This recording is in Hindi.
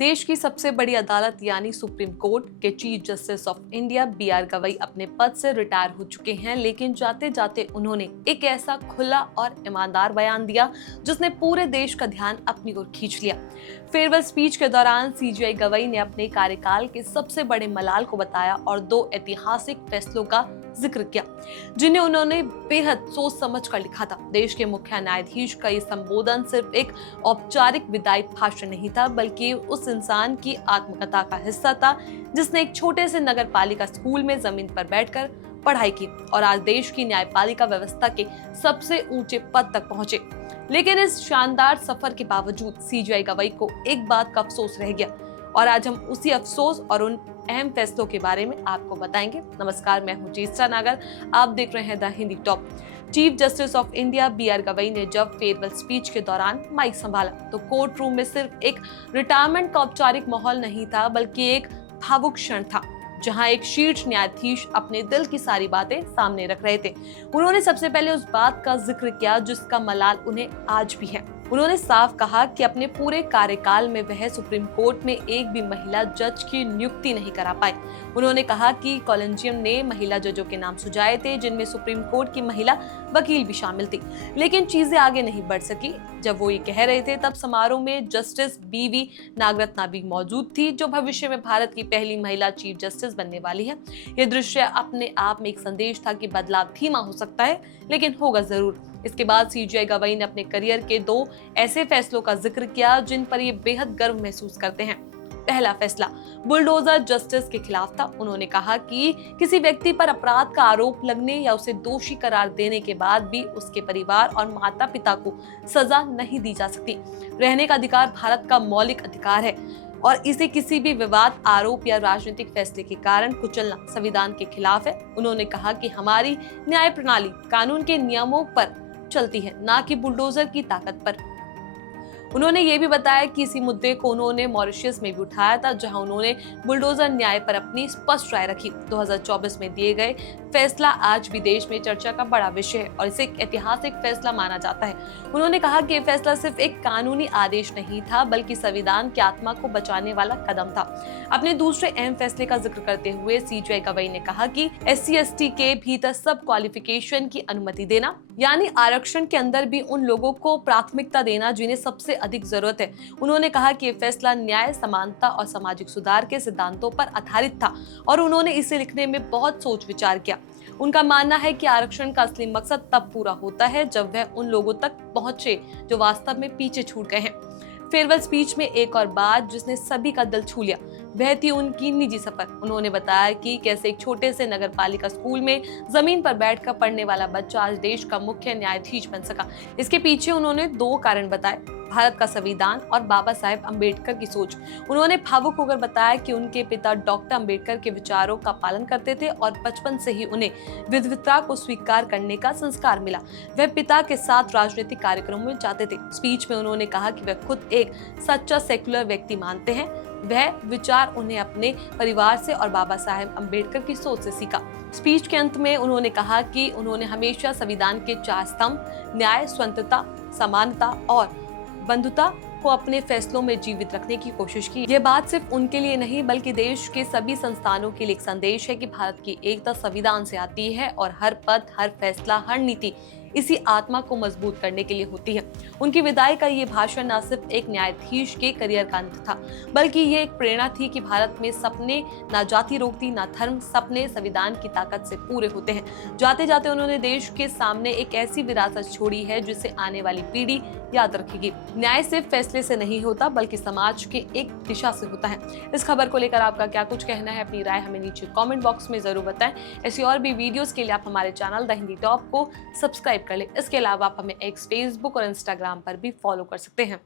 देश की सबसे बड़ी अदालत यानी सुप्रीम कोर्ट के chief justice of India B R. Gavai अपने पद से रिटायर हो चुके हैं, लेकिन जाते जाते उन्होंने एक ऐसा खुला और ईमानदार बयान दिया जिसने पूरे देश का ध्यान अपनी ओर खींच लिया। फेयरवेल स्पीच के दौरान सीजेआई गवई ने अपने कार्यकाल के सबसे बड़े मलाल को बताया और 2 ऐतिहासिक फैसलों का जिक्र किया जिन्हें उन्होंने बेहद सोच समझ कर लिखा था। देश के मुख्य न्यायाधीश का ये संबोधन सिर्फ एक औपचारिक विदाई भाषण नहीं था, बल्कि उस इंसान की आत्मकथा का हिस्सा था जिसने एक छोटे से नगर पालिका स्कूल में जमीन पर बैठकर पढ़ाई की और आज देश की न्यायपालिका व्यवस्था के सबसे ऊंचे पद तक पहुंचे। लेकिन इस शानदार सफर के बावजूद सीजेआई गवई को एक बात का अफसोस रह गया और आज हम उसी अफसोस और उन अहम फैसलों के बारे में आपको बताएंगे। नमस्कार, मैं हूं जीत्सा नागर, आप देख रहे हैं the Hindi top. Chief justice of India B R. Gavai ने जब फेयरवेल स्पीच के दौरान माइक संभाला तो कोर्ट रूम में सिर्फ एक रिटायरमेंट का औपचारिक माहौल नहीं था, बल्कि एक भावुक क्षण था जहां एक शीर्ष न्यायाधीश अपने दिल की सारी बातें सामने रख रहे थे। उन्होंने सबसे पहले उस बात का जिक्र किया जिसका मलाल उन्हें आज भी है। उन्होंने साफ कहा कि अपने पूरे कार्यकाल में वह सुप्रीम कोर्ट में एक भी महिला जज की नियुक्ति नहीं करा पाए। उन्होंने कहा कि कॉलेजियम ने महिला जजों के नाम सुझाए थे जिनमें सुप्रीम कोर्ट की महिला वकील भी शामिल थी, लेकिन चीजें आगे नहीं बढ़ सकी। जब वो ये कह रहे थे तब समारोह में जस्टिस बी.वी. नागरत्ना भी मौजूद थी, जो भविष्य में भारत की पहली महिला चीफ जस्टिस बनने वाली है। ये दृश्य अपने आप में एक संदेश था कि बदलाव धीमा हो सकता है, लेकिन होगा जरूर। इसके बाद सीजेआई गवई ने अपने करियर के 2 ऐसे फैसलों का जिक्र किया जिन पर ये बेहद गर्व महसूस करते हैं। पहला फैसला बुलडोजर जस्टिस के खिलाफ था। उन्होंने कहा कि किसी व्यक्ति पर अपराध का आरोप लगने या उसे दोषी करार देने के बाद भी उसके परिवार और माता पिता को सजा नहीं दी जा सकती। रहने का अधिकार भारत का मौलिक अधिकार है और इसे किसी भी विवाद, आरोप या राजनीतिक फैसले के कारण कुचलना संविधान के खिलाफ है। उन्होंने कहा कि हमारी न्याय प्रणाली कानून के नियमों पर चलती है, ना कि बुलडोजर की ताकत पर। उन्होंने ये भी बताया कि इसी मुद्दे को उन्होंने मॉरिशस में भी उठाया था, जहां उन्होंने बुलडोजर न्याय पर अपनी स्पष्ट राय रखी। 2024 में दिए गए फैसला आज भी देश में चर्चा का बड़ा विषय है और इसे एक ऐतिहासिक फैसला माना जाता है। उन्होंने कहा कि यह फैसला सिर्फ एक कानूनी आदेश नहीं था, बल्कि संविधान की आत्मा को बचाने वाला कदम था। अपने दूसरे अहम फैसले का जिक्र करते हुए सीजेआई गवई ने कहा कि SC/ST के भीतर सब क्वालिफिकेशन की अनुमति देना, यानी आरक्षण के अंदर भी उन लोगों को प्राथमिकता देना जिन्हें सबसे अधिक जरूरत है। उन्होंने कहा कि यह फैसला न्याय, समानता और सामाजिक सुधार के सिद्धांतों पर आधारित था और उन्होंने इसे लिखने में बहुत सोच विचार किया। उनका मानना है कि आरक्षण का असली मकसद तब पूरा होता है जब वह उन लोगों तक पहुंचे जो वास्तव में पीछे छूट गए हैं। फेयरवेल स्पीच में एक और बात जिसने सभी का दिल छू लिया, वह थी उनकी निजी सफर। उन्होंने बताया कि कैसे एक छोटे से नगर पालिका स्कूल में जमीन पर बैठकर पढ़ने वाला बच्चा आज देश का मुख्य न्यायाधीश बन सका। इसके पीछे उन्होंने 2 कारण बताए, भारत का संविधान और बाबा साहेब अम्बेडकर की सोच। उन्होंने भावुक होकर बताया कि उनके पिता डॉक्टर अम्बेडकर के विचारों का पालन करते थे और बचपन से ही उन्हें विविधता को स्वीकार करने का संस्कार मिला। वह पिता के साथ राजनीतिक कार्यक्रमों में जाते थे। स्पीच में उन्होंने कहा कि वह खुद एक सच्चा सेक्युलर व्यक्ति मानते हैं। वह विचार उन्हें अपने परिवार से और बाबा साहेब अम्बेडकर की सोच से सीखा। स्पीच के अंत में उन्होंने कहा कि उन्होंने हमेशा संविधान के 4 स्तंभ न्याय, स्वतंत्रता, समानता और बंधुता को अपने फैसलों में जीवित रखने की कोशिश की। ये बात सिर्फ उनके लिए नहीं, बल्कि देश के सभी संस्थानों के लिए एक संदेश है कि भारत की एकता संविधान से आती है और हर पद, हर फैसला, हर नीति इसी आत्मा को मजबूत करने के लिए होती है। उनकी विदाई का ये भाषण न सिर्फ एक न्यायाधीश के करियर का अंत था, बल्कि ये एक प्रेरणा थी कि भारत में सपने ना जाति रोकती, ना धर्म, सपने संविधान की ताकत से पूरे होते हैं। जाते जाते उन्होंने देश के सामने एक ऐसी विरासत छोड़ी है जिसे आने वाली पीढ़ी याद रखेगी। न्याय सिर्फ फैसले से नहीं होता, बल्कि समाज के एक दिशा से होता है। इस खबर को लेकर आपका क्या कुछ कहना है, अपनी राय हमें नीचे कमेंट बॉक्स में जरूर बताएं। ऐसी और भी वीडियोस के लिए आप हमारे चैनल द हिंदी टॉप को सब्सक्राइब कर लें। इसके अलावा आप हमें एक्स, फेसबुक और इंस्टाग्राम पर भी फॉलो कर सकते हैं।